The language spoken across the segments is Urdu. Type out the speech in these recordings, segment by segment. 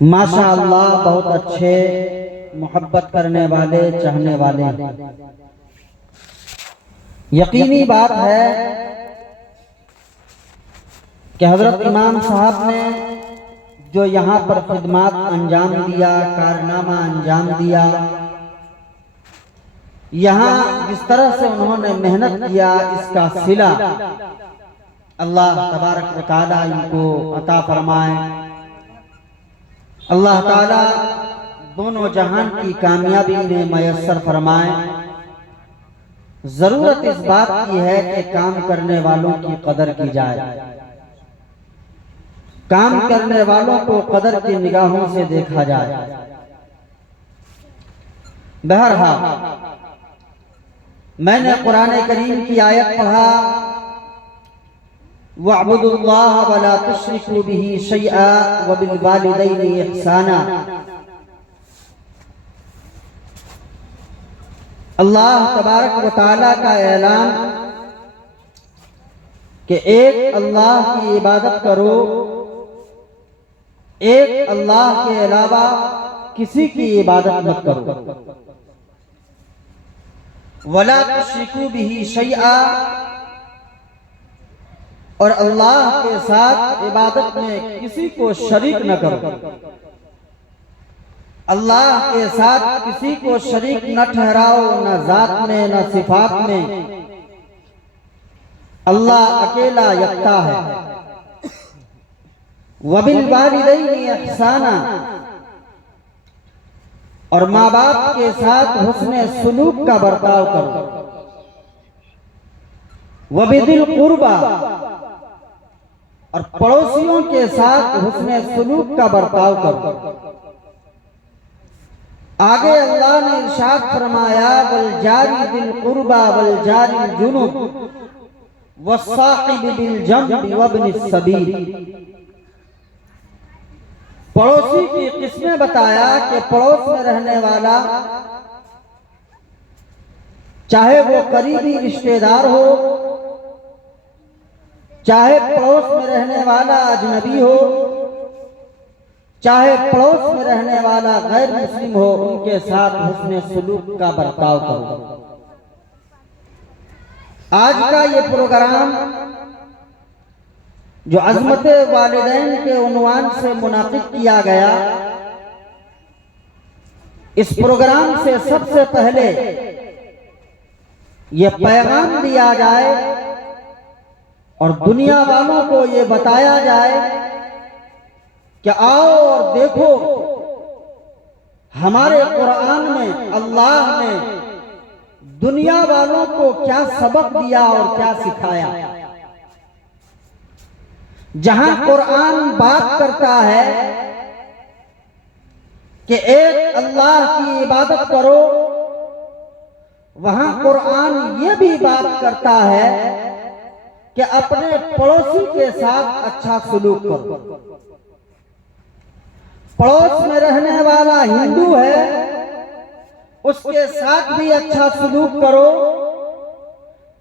ماشاء اللہ بہت اچھے، محبت کرنے والے، چاہنے والے۔ یقینی بات ہے کہ حضرت امام صاحب نے جو یہاں پر خدمات انجام دیا، کارنامہ انجام دیا، یہاں جس طرح سے انہوں نے محنت کیا، اس کا صلہ اللہ تبارک و تعالیٰ ان کو عطا فرمائے۔ اللہ تعالیٰ دونوں جہان کی کامیابی میں میسر فرمائے۔ ضرورت اس بات کی ہے کہ کام کرنے والوں کی قدر کی جائے، کام کرنے والوں کو قدر کی نگاہوں سے دیکھا جائے۔ بہرحال میں نے قرآن کریم کی آیت پڑھا، وَاعْبُدُوا اللَّهَ وَلَا تُشْرِكُوا بِهِ شَيْئًا وَبِالْوَالِدَيْنِ إِحْسَانًا۔ اللہ تبارک و تعالیٰ کا اعلان کہ ایک اللہ کی عبادت کرو، ایک اللہ کے علاوہ کسی کی عبادت مت کرو۔ وَلَا تُشْرِكُوا بِهِ شَيْئًا، اور اللہ کے ساتھ عبادت میں کسی کو شریک نہ کرو۔ اللہ کے ساتھ کسی کو شریک نہ ٹھہراؤ، نہ ذات میں نہ صفات میں۔ اللہ اکیلا یکتا ہے۔ وَبِالْوَالِدَيْنِ إِحْسَانًا، اور ماں باپ کے ساتھ حسن سلوک کا برتاؤ کرو۔ وَبِذِي الْقُرْبَى، اور پڑوسیوں کے ساتھ حسن سلوک کا برتاؤ کرو۔ آگے اللہ نے ارشاد فرمایا، وَالْجَارِ ذِي الْقُرْبَى وَالْجَارِ الْجُنُبِ وَالصَّاحِبِ بِالْجَنبِ وَابْنِ السَّبِيلِ۔ پڑوسی کی قسمیں بتایا کہ پڑوس میں رہنے والا، چاہے وہ قریبی رشتہ دار ہو، چاہے پڑوس میں رہنے والا اجنبی ہو، چاہے پڑوس میں رہنے والا غیر مسلم ہو، ان کے ساتھ حسن سلوک کا برتاؤ کرو۔ آج کا یہ پروگرام جو عظمت والدین کے عنوان سے منعقد کیا گیا، اس پروگرام سے سب سے پہلے یہ پیغام دیا جائے اور دنیا والوں کو یہ بتایا جائے کہ آؤ اور دیکھو، ہمارے قرآن میں اللہ نے دنیا والوں کو کیا سبق دیا اور کیا سکھایا۔ جہاں قرآن بات کرتا ہے کہ ایک اللہ کی عبادت کرو، وہاں قرآن یہ بھی بات کرتا ہے کہ اپنے پڑوسی کے ساتھ اچھا سلوک کرو۔ پڑوس میں رہنے والا ہندو ہے، اس کے ساتھ بھی اچھا سلوک کرو۔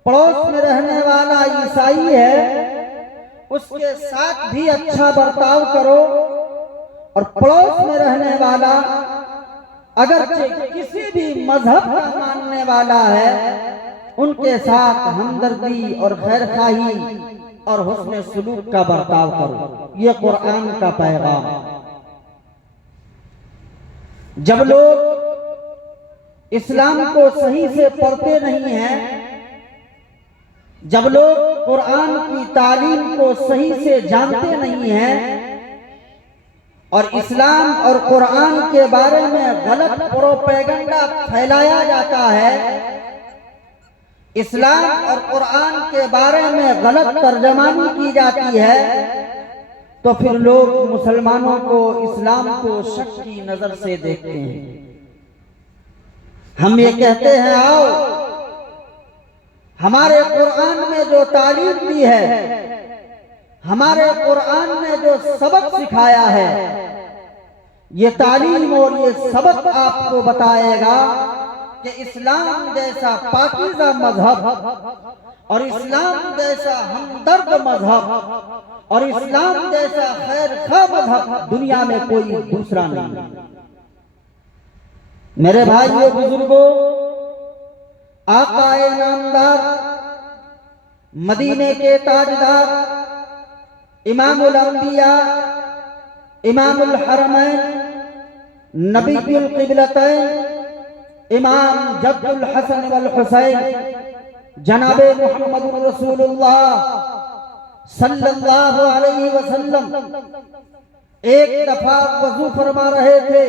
پڑوس میں رہنے والا عیسائی ہے، اس کے ساتھ بھی اچھا برتاؤ کرو۔ اور پڑوس میں رہنے والا اگرچہ کسی بھی مذہب کا ماننے والا ہے، ان کے ساتھ ہمدردی اور خیر خواہی اور حسن سلوک کا برتاؤ کرو۔ یہ قرآن کا پیغام۔ جب لوگ اسلام کو صحیح سے پڑھتے نہیں ہیں، جب لوگ قرآن کی تعلیم کو صحیح سے جانتے نہیں ہیں، اور اسلام اور قرآن کے بارے میں غلط پروپیگنڈا پھیلایا جاتا ہے، اسلام اور قرآن کے بارے میں غلط ترجمانی کی جاتی ہے، تو پھر لوگ مسلمانوں کو، اسلام کو شک کی نظر سے دیکھتے ہیں۔ ہم یہ کہتے ہیں، آؤ ہمارے قرآن میں جو تعلیم دی ہے، ہمارے قرآن نے جو سبق سکھایا ہے، یہ تعلیم اور یہ سبق آپ کو بتائے گا کہ اسلام جیسا پاکیزہ مذہب اور اسلام جیسا ہمدرد مذہب اور اسلام جیسا خیر خواہ مذہب دنیا میں کوئی دوسرا نہیں۔ میرے بھائیو بزرگوں، آقا نامدار، مدینے کے تاجدار، امام الانبیاء، امام الحرمین، نبی القبلتین، امام جد الحسن والحسین، جناب محمد رسول اللہ صلی اللہ علیہ وسلم ایک دفعہ وضو فرما رہے تھے۔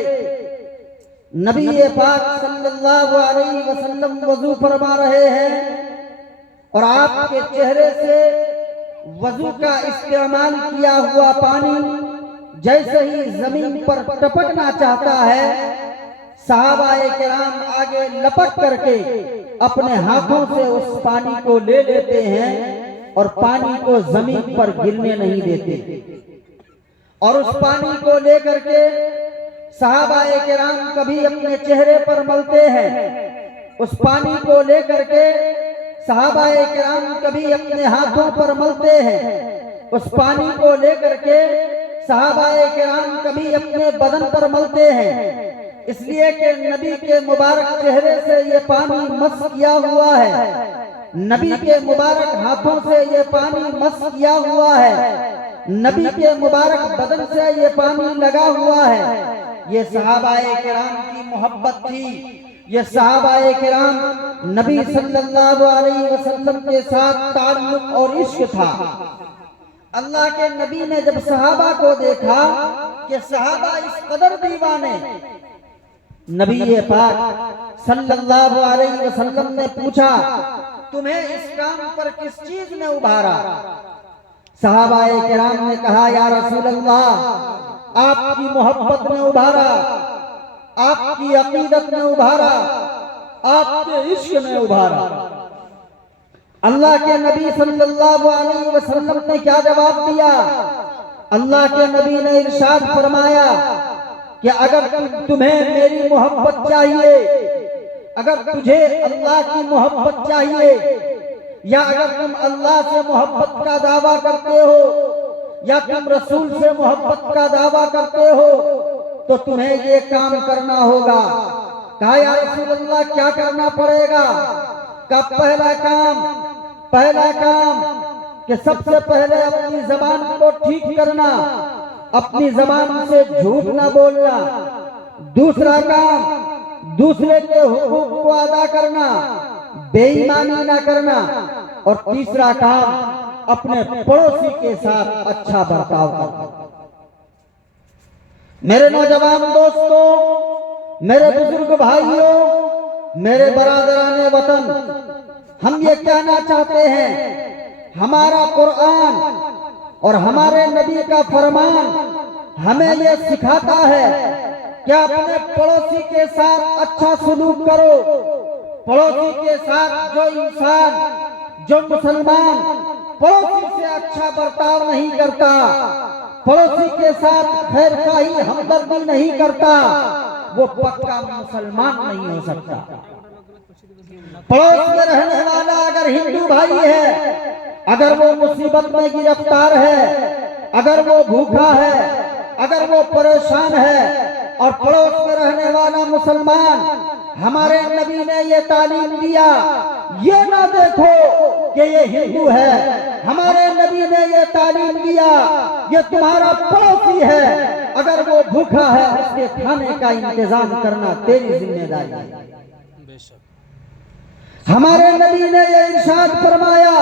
نبی پاک صلی اللہ علیہ وسلم وضو فرما رہے ہیں اور آپ کے چہرے سے وضو کا استعمال کیا ہوا پانی جیسے ہی زمین پر ٹپکنا چاہتا ہے، صحابہ کرام آگے لپک کر کے اپنے ہاتھوں سے اس پانی کو لے لیتے ہیں اور پانی کو زمین پر گرنے نہیں دیتے، اور اس پانی کو لے کر کے صحابہ کرام کبھی اپنے چہرے پر ملتے ہیں، اس پانی کو لے کر کے صحابہ کرام کبھی اپنے ہاتھوں پر ملتے ہیں، اس پانی کو لے کر کے صحابہ کرام کبھی اپنے بدن پر ملتے ہیں، اس لیے کہ نبی کے مبارک چہرے سے یہ پانی مس کیا ہوا ہے، نبی کے مبارک ہاتھوں سے یہ پانی مس کیا ہوا ہے، نبی کے مبارک بدن سے یہ پانی لگا ہوا ہے۔ یہ صحابہ کرام کی محبت تھی، یہ صحابہ کرام نبی صلی اللہ علیہ وسلم کے ساتھ تعلق اور عشق تھا۔ اللہ کے نبی نے جب صحابہ کو دیکھا کہ صحابہ اس قدر دیوانے، نبی پاک صلی اللہ علیہ وسلم نے پوچھا تمہیں اس کام پر کس چیز نے ابھارا؟ صحابہ کرام نے کہا یا رسول اللہ، آپ کی محبت نے ابھارا، آپ کی عقیدت نے ابھارا، آپ کے عشق نے ابھارا۔ اللہ کے نبی صلی اللہ علیہ وسلم نے کیا جواب دیا؟ اللہ کے نبی نے ارشاد فرمایا کہ اگر تمہیں میری محبت چاہیے، اگر تجھے اللہ کی محبت چاہیے، یا اگر تم اللہ سے محبت کا دعویٰ کرتے ہو یا تم رسول سے محبت کا دعویٰ کرتے ہو تو تمہیں یہ کام کرنا ہوگا۔ کہا یا رسول اللہ کیا کرنا پڑے گا؟ کہ پہلا کام کہ سب سے پہلے اپنی زبان کو ٹھیک کرنا، اپنی زبان سے جھوٹ نہ بولنا، دوسرا کام دوسرے کے حقوق کو ادا کرنا، بے ایمانی نہ کرنا، اور تیسرا کام اپنے پڑوسی کے ساتھ اچھا برتاؤ کرنا۔ میرے نوجوان دوستوں، میرے بزرگ بھائیوں، میرے برادران وطن، ہم یہ کہنا چاہتے ہیں ہمارا قرآن اور ہمارے نبی کا فرمان ہمیں یہ سکھاتا ہے کہ اپنے پڑوسی کے ساتھ اچھا سلوک کرو۔ پڑوسی کے ساتھ جو انسان، جو مسلمان پڑوسی سے اچھا برتاؤ نہیں کرتا، پڑوسی کے ساتھ خیر خواہی ہمدردی نہیں کرتا، وہ پکا مسلمان نہیں ہو سکتا۔ پڑوس میں رہنے والا اگر ہندو بھائی ہے، اگر وہ مصیبت میں گرفتار ہے، اگر وہ بھوکا ہے، اگر وہ پریشان ہے، اور پڑوس میں رہنے والا مسلمان، ہمارے نبی نے یہ تعلیم دیا، یہ نہ دیکھو کہ یہ ہندو ہے، ہمارے نبی نے یہ تعلیم دیا یہ تمہارا پڑوسی ہے، اگر وہ بھوکا ہے اس کے کھانے کا انتظام کرنا تیری ذمہ داری ہے۔ ہمارے نبی نے یہ ارشاد فرمایا،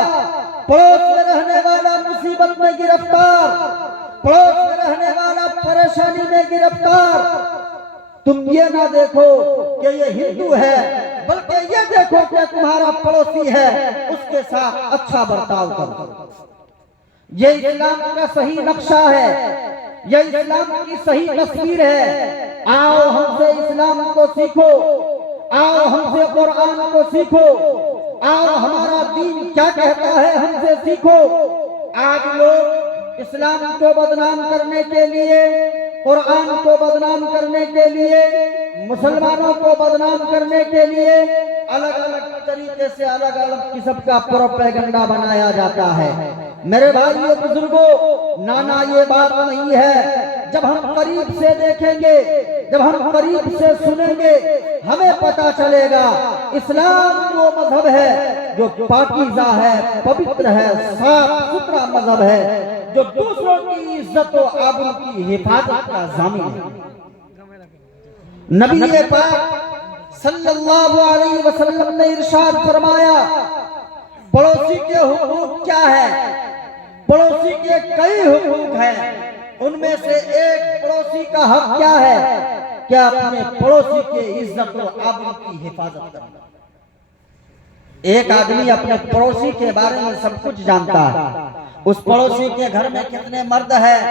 پڑوس میں رہنے والا مصیبت میں گرفتار، پڑوس میں رہنے والا پریشانی میں گرفتار، تم یہ نہ دیکھو کہ یہ ہندو ہے، بلکہ یہ دیکھو کہ تمہارا پڑوسی ہے، اس کے ساتھ اچھا برتاؤ کرو۔ یہ اسلام کا صحیح نقشہ ہے، یہ اسلام کی صحیح تصویر ہے۔ آؤ ہم سے اسلام کو سیکھو، آؤ ہم سے قرآن کو سیکھو، آؤ ہمارا دین کیا کہتا ہے ہم سے سیکھو۔ آج لوگ اسلام کو بدنام کرنے کے لیے، قرآن کو بدنام کرنے کے لیے، مسلمانوں کو بدنام کرنے کے لیے الگ الگ طریقے سے الگ الگ قسم کا پروپیگنڈا بنایا جاتا ہے۔ میرے بھائیو بزرگوں، نانا یہ بات نہیں ہے، جب ہم قریب سے دیکھیں گے، جب ہم قریب سے سنیں گے، ہمیں پتا چلے گا اسلام وہ مذہب ہے جو پاکیزہ ہے، پوتر ہے، صاف ستھرا مذہب ہے، جو دوسروں کی عزت و آبرو کی حفاظت کا ضامن ہے۔ نبی پاک صلی اللہ علیہ وسلم نے ارشاد فرمایا، پڑوسی کے حقوق کیا ہے؟ پڑوسی کے کئی حقوق ہیں، ان میں سے ایک پڑوسی کا حق کیا ہے؟ کیا اپنے پڑوسی کے عزت و آبرو کی حفاظت کرنا۔ ایک آدمی اپنے پڑوسی کے بارے میں سب کچھ جانتا ہے، اس پڑوسی کے گھر میں کتنے مرد ہیں،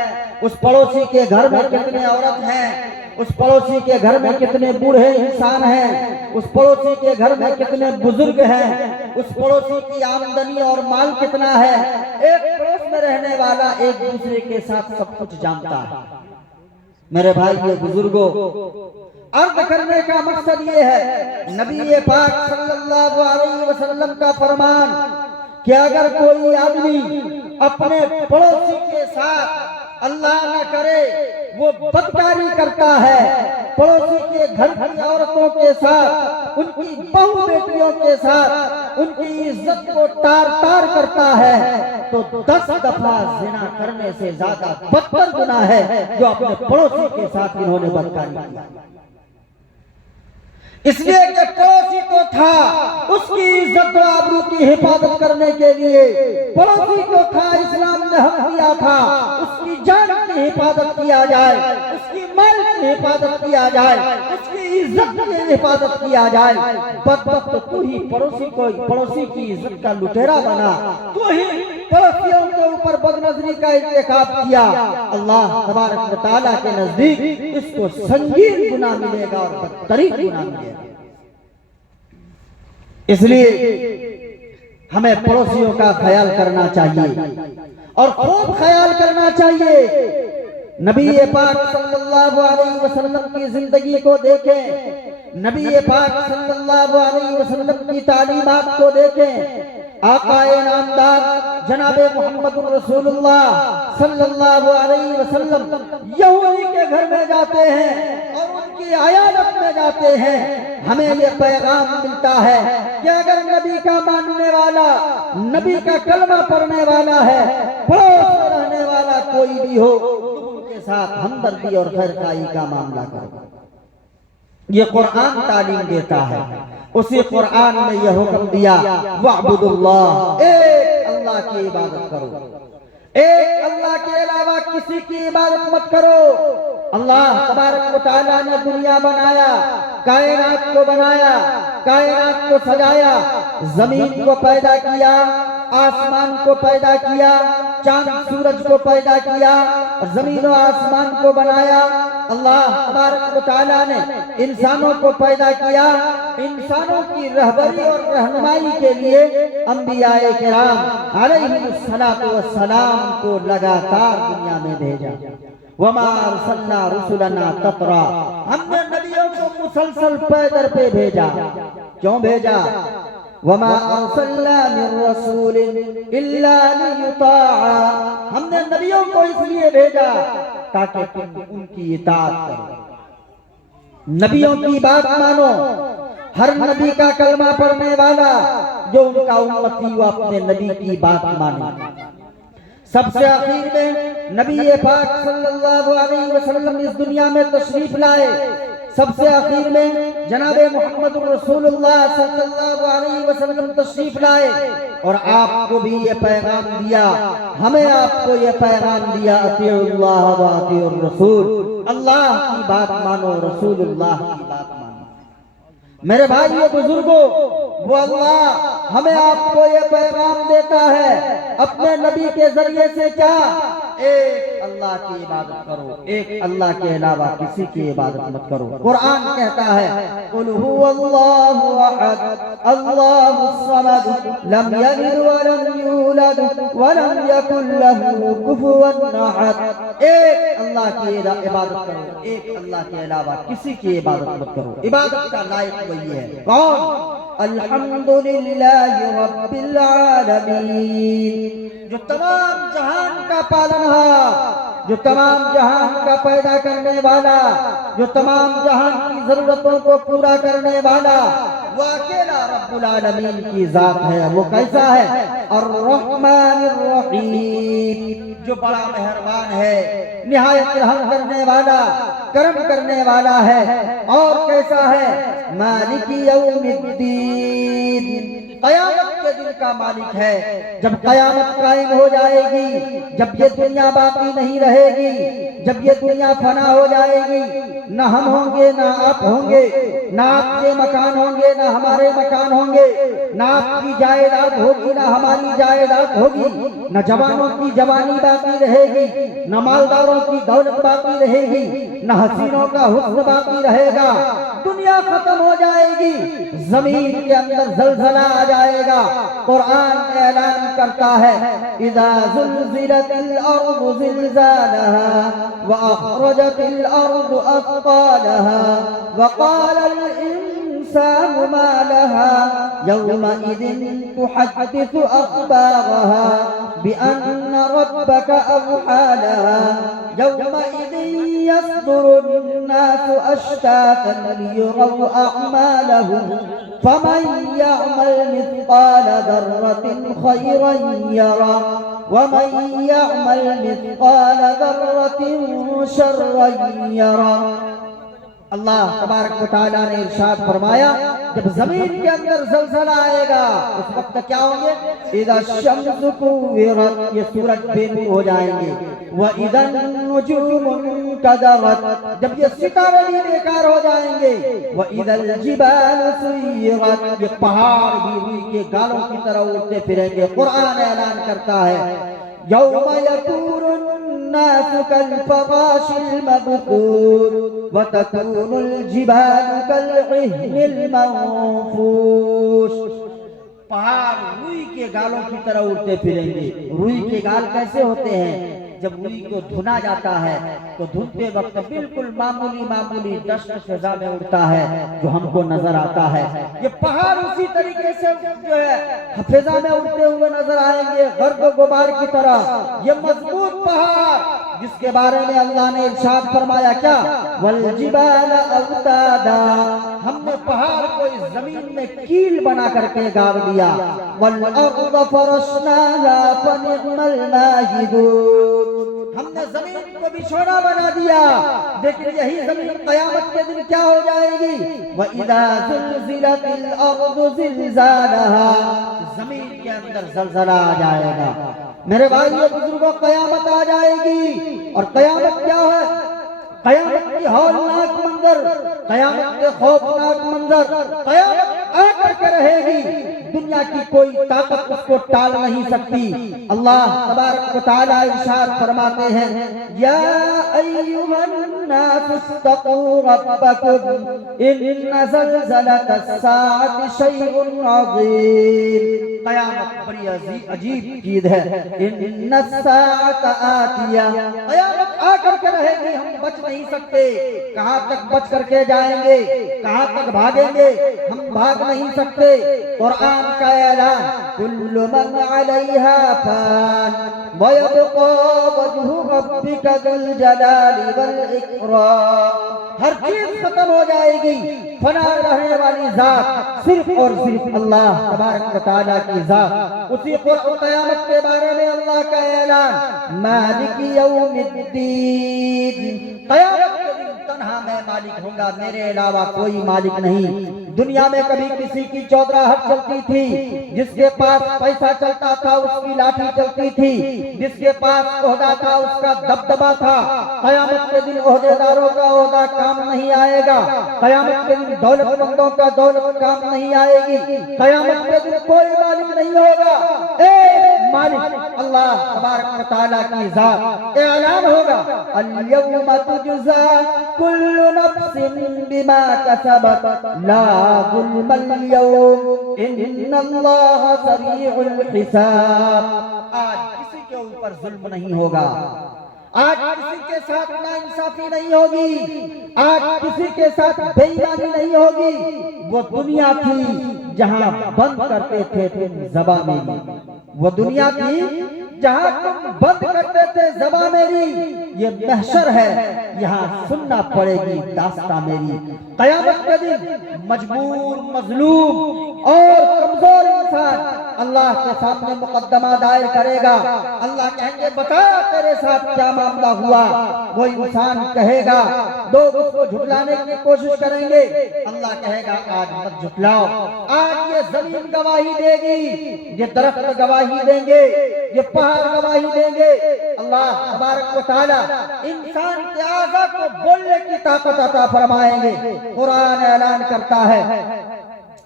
اس پڑوسی کے گھر میں کتنے عورت ہیں، اس پڑوسی کے گھر میں کتنے بوڑھے انسان ہیں، اس پڑوسی کے گھر میں کتنے بزرگ ہیں، اس پڑوسی کی آمدنی اور مال کتنا ہے۔ ایک پڑوس میں رہنے والا ایک دوسرے کے ساتھ سب کچھ جانتا ہے۔ میرے بھائی بزرگوں، عرض کرنے کا مقصد یہ ہے، نبی پاک صلی اللہ علیہ وسلم کا فرمان کہ اگر کوئی آدمی اپنے پڑوسی کے ساتھ اللہ نہ کرے وہ بدکاری کرتا ہے، پڑوسی کے گھر کی عورتوں کے ساتھ، ان کی بہو بیٹیوں کے ساتھ ان کی عزت کو تار تار کرتا ہے، تو 10 دفعہ زنا کرنے سے زیادہ بدتر گناہ ہے جو اپنے پڑوسی کے ساتھ انہوں نے بدکاری کی۔ اس لیے کہ پڑوسی کو تھا اس کی عزت و آبرو کی حفاظت کرنے کے لیے، پڑوسی کو تھا اسلام نے حق دیا تھا اس کی جان کی حفاظت کیا جائے، اس کی مال کی حفاظت کیا جائے، اس کی عزت کی حفاظت کیا جائے۔ بدبخت تو ہی پڑوسی کی عزت کا لٹیرا بنا، تو ہی پڑوسیوں کے اوپر بدنظری کا ارتکاب کیا۔ اللہ تبارک و تعالیٰ کے نزدیک اس کو سنگین گناہ ملے گا اور بدترین گناہ ملے گا۔ اس لیے ہمیں پڑوسیوں کا خیال کرنا چاہیے اور خوب خیال کرنا چاہیے۔ نبی پاک صلی اللہ علیہ وسلم کی زندگی کو دیکھیں، نبی پاک صلی اللہ علیہ وسلم کی تعلیمات کو دیکھیں۔ آقا نامدار جناب محمد رسول اللہ صلی اللہ علیہ وسلم یہودی کے گھر میں جاتے ہیں اور ان کی عیادت میں جاتے ہیں۔ ہمیں یہ پیغام ملتا ہے کہ اگر نبی کا ماننے والا، نبی کا کلمہ پڑھنے والا ہے، پڑوس میں رہنے والا کوئی بھی ہو، تم ان کے ساتھ ہمدردی اور خیرخواہی کا معاملہ کرو۔ یہ قرآن تعلیم دیتا ہے، اسی قرآن میں یہ حکم دیا، وَاعْبُدُوا اللَّهَ، ایک اللہ کی عبادت کرو، ایک اللہ کے علاوہ کسی کی عبادت مت کرو۔ اللہ تبارک و تعالیٰ نے دنیا بنایا، کائنات کو بنایا، کائنات کو سجایا، زمین کو پیدا کیا، آسمان کو پیدا کیا، چاند سورج کو پیدا کیا، زمین و آسمان کو بنایا۔ اللہ تبارک و تعالیٰ نے انسانوں کو پیدا کیا، انسانوں کی رہبری اور رہنمائی کے لیے انبیاء کرام علیہم السلام کو لگاتار دنیا میں بھیجا۔ وَمَا أَرْسَلْنَا رُسُلَنَا تَتْرَا، ہم نے نبیوں کو مسلسل پے در پہ بھیجا۔ کیوں بھیجا؟ وَمَا أَرْسَلْنَا مِن رَّسُولٍ إِلَّا لِيُطَاعَ، ہم نے نبیوں کو اس لیے بھیجا تاکہ تم ان کی اطاعت کرو، نبیوں کی بات مانو۔ ہر نبی کا کلمہ پڑھنے والا جو ان کا امتی وہ اپنے نبی کی بات مانے۔ سب سے آخر میں نبی پاک صلی اللہ علیہ وسلم اس دنیا میں تشریف لائے، سب سے آخر میں جناب محمد رسول اللہ صلی اللہ علیہ وسلم تشریف لائے اور آپ کو بھی یہ پیغام دیا، ہمیں آپ کو یہ پیغام دیا، اطیعوا اللہ و اطیعوا الرسول، اللہ کی بات مانو، رسول اللہ کی بات مانو۔ میرے بھائیو بزرگوں، وہ اللہ ہمیں آپ کو یہ پیغام دیتا ہے اپنے نبی کے ذریعے سے، کیا؟ ایک اللہ کی عبادت کرو، ایک اللہ کے علاوہ کسی کی عبادت مت کرو۔ قرآن کہتا ہے قُلْ هُوَ اللَّهُ أَحَدٌ اللَّهُ الصَّمَدُ لَمْ يَلِدْ وَلَمْ يُولَدْ وَلَمْ يَكُنْ لَهُ كُفُوًا أَحَدٌ، ایک اللہ کی عبادت کرو، ایک اللہ کے علاوہ کسی کی عبادت مت کرو۔ عبادت کا لائق وہی ہے، کون؟ الحمدللہ رب العالمین، جو تمام جہان کا پالنہار، جو تمام جہان کا پیدا کرنے والا، جو تمام جہان کی ضرورتوں کو پورا کرنے والا، وہ اکیلا رب العالمین کی ذات ہے۔ وہ کیسا ہے؟ الرحمن الرحیم، جو بڑا مہربان ہے، نہایت رحم کرنے والا، کرم کرنے والا ہے۔ اور کیسا ہے؟ مالک یوم الدین، قیامت کے دن کا مالک ہے۔ جب قیامت قائم ہو جائے گی، جب یہ دنیا باقی نہیں رہے گی، جب یہ دنیا فنا ہو جائے گی، نہ ہم ہوں گے نہ آپ ہوں گے، نہ آپ کے مکان ہوں گے نہ ہمارے مکان ہوں گے، نہ آپ کی جائیداد ہوگی نہ ہماری جائیداد ہوگی، نہ جوانوں کی جوانی باقی رہے گی، نہ مالداروں کی دولت باقی رہے گی، نہ حسینوں کا حسن باقی رہے گا۔ دنیا ختم ہو جائے گی، زمین کے اندر زلزلہ آ جائے گا۔ قرآن اعلان کرتا ہے اذا زلزلت الارض زلزالها واخرجت الارض اثقالها وقال الانسان ما لها يومئذ تحدث اخبارها بان ربك اوحى لها يومئذ يصدر الناس اشتاتا ليروا اعمالهم فمن يعمل مثقال ذرة خيرا يره ومن يعمل مثقال ذرة شرا يره۔ اللہ تبارک و تعالیٰ نے ارشاد فرمایا جب زمین کے اندر زلزلہ آئے گا اس وقت کیا ہوں گے؟ اذا الشمس كورت، یہ سورج بے نور ہو جائیں گے۔ واذا النجوم انكدرت، جب یہ ستارے بھی بیکار ہو جائیں گے۔ واذا الجبال سيرت، یہ پہاڑ بھی روئی کے گالوں کی طرح اڑتے پھریں گے۔ قرآن اعلان کرتا ہے یوم یکون الناس كالفراش المبثوث وتكون الجبال كالعهن المنفوش، پہاڑ روئی کے گالوں کی طرح اڑتے پھریں گے۔ روئی کے گال کیسے ہوتے ہیں؟ جب روئی کو دھنا جاتا ہے تو دھنتے وقت بالکل معمولی معمولی ڈسٹ فضا میں اڑتا ہے جو ہم کو نظر آتا ہے۔ یہ پہاڑ اسی طریقے سے جو ہے فضا میں اڑتے ہوئے نظر آئیں گے گرد و غبار کی طرح۔ یہ مضبوط پہاڑ جس کے بارے میں اللہ نے ارشاد فرمایا کیا؟ والجبال اوتادا، ہم نے پہاڑ کو اس زمین میں کیل بنا کر کے گاڑ دیا۔ والارض فرشناها فنعم الماهدون، ہم نے زمین کو بچھونا بنا دیا۔ لیکن یہی زمین قیامت کے دن کیا ہو جائے گی؟ وَإِذَا زُلْزِلَتِ الْأَرْضُ زِلْزَالَهَا، زمین کے اندر زلزلہ آ جائے گا۔ میرے بھائیو بزرگوں، قیامت آ جائے گی۔ اور قیامت کیا ہے؟ قیامت کی ہولناک منظر، قیامت کے خوفناک منظر، قیامت آ کر کے رہے گی۔ دنیا کی کوئی طاقت اس کو ٹال نہیں سکتی۔ اللہ تبارک و تعالی ارشاد فرماتے ہیں یا ایھا الناس اتقوا ربکم ان زلزلۃ الساعۃ شیء عظیم، قیامت بڑی عجیب چیز ہے۔ ان الساعۃ آتیہ، قیامت آ کر کے رہے گی، ہم بچ نہیں سکتے۔ کہاں تک بچ کر کے جائیں گے؟ کہاں تک بھاگیں گے؟ ہم بھاگ نہیں سکتے۔ قرآن کا اعلان کل من علیہا فان ویبقى وجہ ربک ذو الجلال والاکرام، ہر چیز ختم ہو جائے گی، فنا رہنے والی ذات صرف اور صرف اللہ تبارک و تعالیٰ کی ذات۔ اسی قیامت کے بارے میں اللہ کا اعلان مالک یوم الدین، قیامت کے دن تنہا میں مالک ہوں گا، میرے علاوہ کوئی مالک نہیں۔ دنیا میں کبھی کسی کی چودراہٹ چلتی تھی، جس کے پاس پیسہ چلتا تھا اس کی لاٹھی چلتی تھی، جس کے پاس عہدہ تھا اس کا دبدبا تھا۔ قیامت کے دن عہدے داروں کا عہدہ کام نہیں آئے گا، قیامت کے دن دولت مندوں کا دولت کام نہیں آئے گی، قیامت کے دن کوئی مالک نہیں ہوگا، ایک مالک اللہ تبارک و تعالیٰ کی ذات۔ اعلان ہوگا الیوم تجزا کل نفس بما کسبت لا ظلم اليوم ان اللہ سریع الحساب، آج کسی کے اوپر ظلم نہیں ہوگا، آج کسی کے ساتھ ناانصافی نہیں ہوگی، آج کسی کے ساتھ بے ایمانی نہیں ہوگی۔ وہ دنیا تھی جہاں بند کرتے تھے تم زباں میری، وہ دنیا تھی جہاں تم بند کرتے تھے زباں میری، یہ محشر ہے یہاں سننا پڑے گی داستاں میری۔ قیامت کے دن مجبور، مظلوم اور کمزور انسان اللہ کے سامنے مقدمہ دائر کرے گا۔ اللہ کہیں گے بتا تیرے ساتھ کیا معاملہ ہوا؟ وہ انسان کہے گا، لوگ اس کو جھٹلانے کی کوشش کریں گے، اللہ کہے گا آج مت جھٹلاؤ، آج یہ زمین گواہی دے گی، یہ درخت گواہی دیں گے، یہ پہاڑ گواہی دیں گے۔ اللہ تبارک و تعالی انسان کے اعضاء کو بولنے کی طاقت عطا فرمائیں گے۔ قرآن اعلان کرتا ہے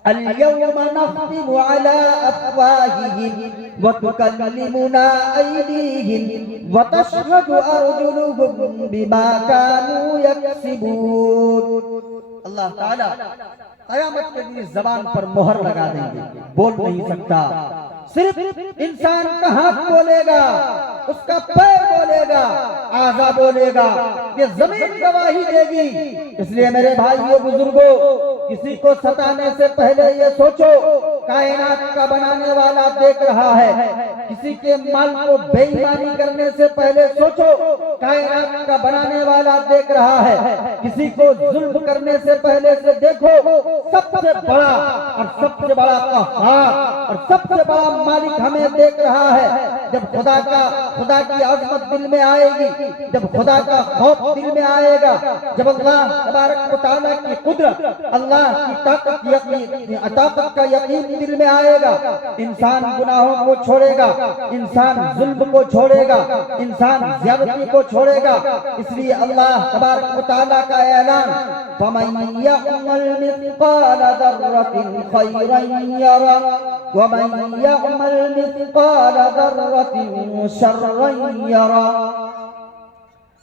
اليوم نختم على أفواههم وتكلمنا أيديهم وتشهد أرجلهم بما كانوا يكسبون۔ اللہ تعالیٰ قیامت کے دن زبان پر مہر لگا دیں گے، بول نہیں سکتا، صرف انسان کا ہاتھ بولے گا، اس کا پیر بولے گا، اعضاء بولے گا، یہ زمین گواہی دے گی۔ اس لیے میرے بھائیوں بزرگوں، کسی کو ستانے سے پہلے یہ سوچو کائنات کا بنانے والا دیکھ رہا ہے۔ کسی کے مال کو بے ایمانی کرنے سے پہلے سوچو کائنات کا بنانے والا دیکھ رہا ہے۔ کسی کو ظلم کرنے سے پہلے سے دیکھو سب سے بڑا اور سب سے بڑا قہار اور سب سے بڑا مالک ہمیں دیکھ رہا ہے۔ جب خدا کی عظمت دل میں آئے گی، جب خدا کا خوف دل میں آئے گا، جب اللہ تبارک و تعالیٰ کی قدرت، اللہ کی طاقت کا یقین دل میں آئے گا، انسان گناہوں کو چھوڑے گا، انسان ظلم کو چھوڑے گا، انسان زیادتی کو چھوڑے گا۔ اس لیے اللہ تبارک و تعالیٰ کا اعلان فَمَن يَعْمَلْ مِثْقَالَ ذَرَّةٍ خَيْرًا يَرَهُ وَمَن يَعْمَلْ مِثْقَالَ ذَرَّةٍ شَرًّا يَرَهُ۔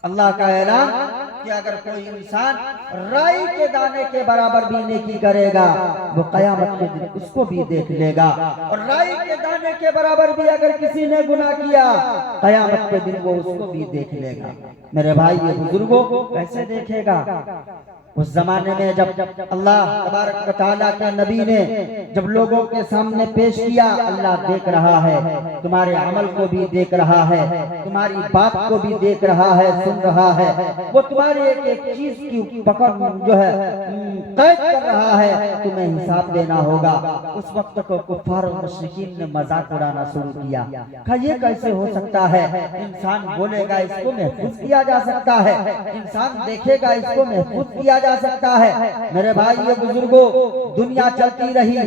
اللہ کا اعلان کہ اگر کوئی انسان رائی کے دانے کے برابر بھی نیکی کرے گا، وہ قیامت کے دن اس کو بھی دیکھ لے گا، اور رائی کے دانے کے برابر بھی اگر کسی نے گناہ کیا، قیامت کے دن وہ اس کو بھی دیکھ لے گا۔ میرے بھائی یہ بزرگوں کیسے دیکھے گا؟ اس زمانے میں جب اللہ تبارک و تعالیٰ کے نبی نے جب لوگوں کے سامنے پیش کیا، اللہ دیکھ رہا ہے، تمہارے عمل کو بھی دیکھ رہا ہے، تمہاری بات کو بھی دیکھ رہا ہے، سن رہا ہے، وہ تمہاری ایک ایک چیز کی پکڑ جو ہے قید کر رہا ہے، تمہیں حساب دینا ہوگا۔ اس وقت کو کفار و مشرکین نے مذاق اڑانا شروع کیا، کہا یہ کیسے ہو سکتا ہے؟ انسان بولے گا اس کو محفوظ کیا جا سکتا ہے، انسان دیکھے گا اس کو محفوظ کیا جا سکتا ہے۔ میرے بھائی یہ بزرگوں، دنیا چلتی رہی،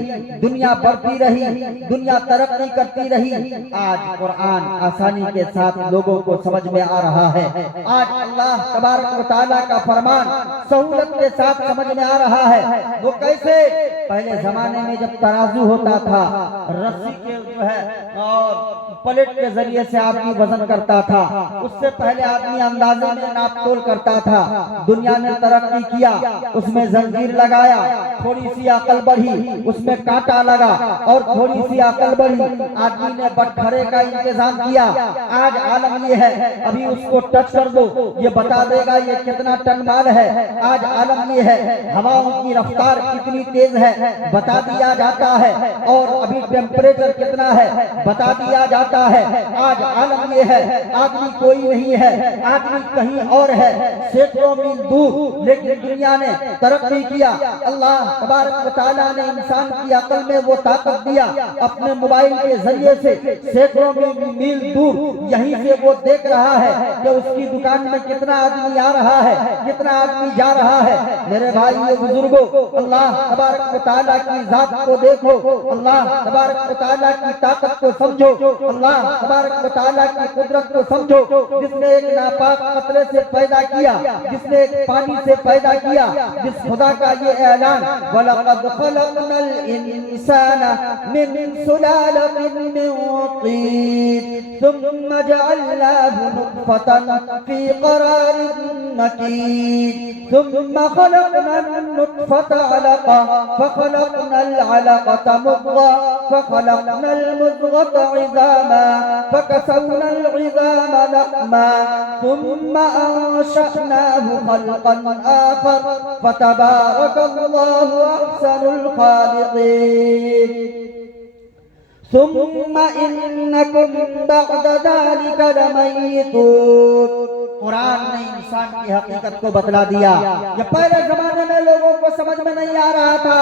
دنیا بڑھتی رہی، دنیا ترقی کرتی رہی، آج قرآن آسانی کے ساتھ لوگوں کو سمجھ میں آ رہا ہے۔ آج اللہ تبارک و تعالیٰ کا فرمان سہولت کے ساتھ سمجھ میں آ رہا ہے۔ وہ کیسے؟ پہلے زمانے میں جب ترازو ہوتا تھا، رسی کے جو ہے اور پلیٹ کے ذریعے سے آدمی وزن کرتا تھا، اس سے پہلے آدمی اندازے میں ناپ تول کرتا تھا۔ دنیا نے ترقی کیا، اس میں زنجیر لگایا، تھوڑی سی عقل بڑھی، اس میں کانٹا لگا، اور تھوڑی سی عقل بڑھی، آدمی نے بٹکھرے کا انتظام کیا۔ آج عالم یہ ہے، ابھی اس کو ٹچ کر دو، یہ بتا دے گا یہ کتنا ٹن مال ہے۔ آج عالم یہ ہے، ہواؤں کی رفتار کتنی تیز ہے بتا دیا جاتا ہے، اور ابھی ٹیمپریچر کتنا ہے بتا دیا جاتا ہے۔ آج عالم یہ ہے، آدمی کوئی نہیں ہے، آدمی کہیں اور ہے، سینکڑوں میل دور، لیکن دنیا نے ترقی کیا۔ اللہ تبارک و تعالیٰ نے انسان کی عقل میں وہ طاقت دیا، اپنے موبائل کے ذریعے سے سینکڑوں میل دور یہیں سے وہ دیکھ رہا ہے کہ اس کی دکان میں کتنا آدمی آ رہا ہے، کتنا آدمی جا رہا ہے۔ میرے بھائیو بزرگوں، اللہ تبارک و تعالیٰ کی ذات کو دیکھو، اللہ تبارک و تعالیٰ کی طاقت کو سمجھو، اللہ تبارک و تعالیٰ کی قدرت کو سمجھو۔ جس نے ایک ناپاک قطرے سے پیدا کیا، جس نے ایک پانی سے پیدا کیا، جس خدا کا یہ اعلان وَلَقَدْ خَلَقْنَا الْإِنسَانَ مِنْ سُلَالَةٍ مِنْ طِينٍ ثُمَّ جَعَلْنَاهُ نُطْفَةً فِي قَرَارٍ مَكِينٍ ثُمَّ خَلَقْنَا النُّطْفَةَ عَلَقَةً فخلقنا العلقة مضغة فخلقنا المضغة عظاما فكسونا العظام لحما ثم أنشأناه خلقا آخر فتبارك الله أحسن الخالقين ثم إنكم بعد ذلك لميتون. قرآن نے انسان کی حقیقت کو بتلا دیا. یہ پہلے زمانے میں لوگوں کو سمجھ میں نہیں آ رہا تھا,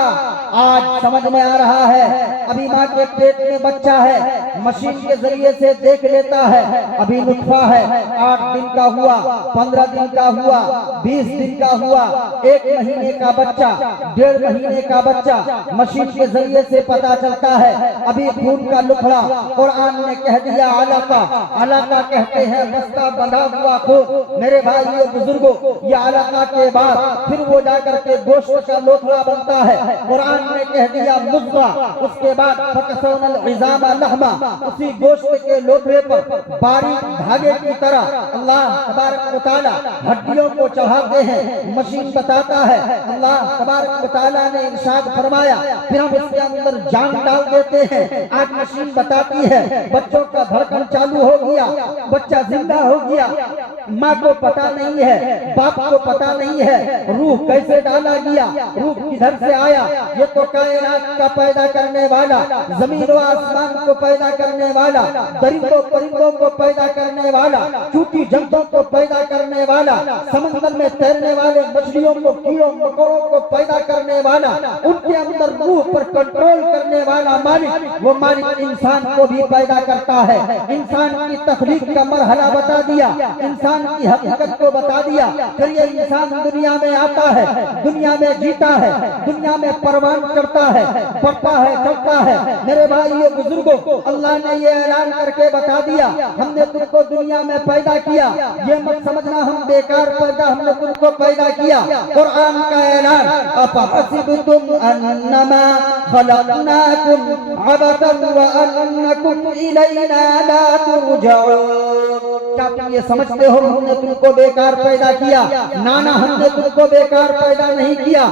آج سمجھ میں آ رہا ہے. ابھی ماں کے پیٹ میں بچہ ہے, مشین کے ذریعے سے دیکھ لیتا ہے. ابھی نطفہ ہے, 8 دن کا ہوا, 15 دن کا ہوا, 20 دن کا ہوا, 1 مہینے کا بچہ, 1.5 مہینے کا بچہ, مشین کے ذریعے سے پتا چلتا ہے. ابھی خون کا لکھڑا, قرآن نے کہہ دیا علقہ. علقہ کہتے ہیں بستہ بندھا ہوا خون. میرے بھائیو بزرگوں, یہ علقہ کے بعد پھر وہ جا کر کے گوشت کا لوتھڑا بنتا ہے. قرآن نے کہہ دیا مضغہ. اس کے بعد فکسونا العظام لحما, اسی گوشت کے لوتھڑے پر باریک دھاگے کی طرح اللہ تبارک و تعالی ہڈیوں کو چڑھاتے ہیں. مشین بتاتا ہے, اللہ تبارک و تعالی نے ارشاد فرمایا پھر ہم اس کے اندر جان ڈال دیتے ہیں. آج مشین بتاتی ہے بچوں کا دھڑکن چالو ہو گیا, بچہ زندہ ہو گیا. ماں کو پتا نہیں ہے, باپ کو پتا نہیں ہے روح کیسے ڈالا گیا, روح کدھر سے آیا. یہ تو کائنات کا پیدا کرنے والا, زمین و آسمان کو پیدا کرنے والا, درندوں پرندوں کو پیدا کرنے والا, چوٹی جنتوں کو پیدا کرنے والا, سمندر میں تیرنے والے مچھلیوں کو, کیڑوں مکوڑوں کو پیدا کرنے والا, ان کے اندر روح پر کنٹرول کرنے والا مالک, وہ مالک انسان کو بھی پیدا کرتا ہے. انسان کی تخلیق کا مرحلہ بتا دیا, انسان کی حقیقت کو بتا دیا. پھر یہ انسان دنیا میں آتا ہے, دنیا میں جیتا ہے, دنیا میں پروان کرتا ہے, پڑھتا ہے, چلتا ہے. میرے بھائیو بزرگوں, اللہ نے یہ اعلان کر کے بتا دیا ہم نے تم کو دنیا میں پیدا کیا. یہ مت سمجھنا ہم بیکار پیدا, ہم نے تم کو پیدا کیا. قرآن کا اعلان افحسبتم انما خلقناکم عبثا وانکم الینا لا ترجعون. کیا تم یہ سمجھتے ہو ہم نے تم کو بیکار پیدا کیا؟ نانا, ہم نے تم کو بیکار پیدا نہیں کیا.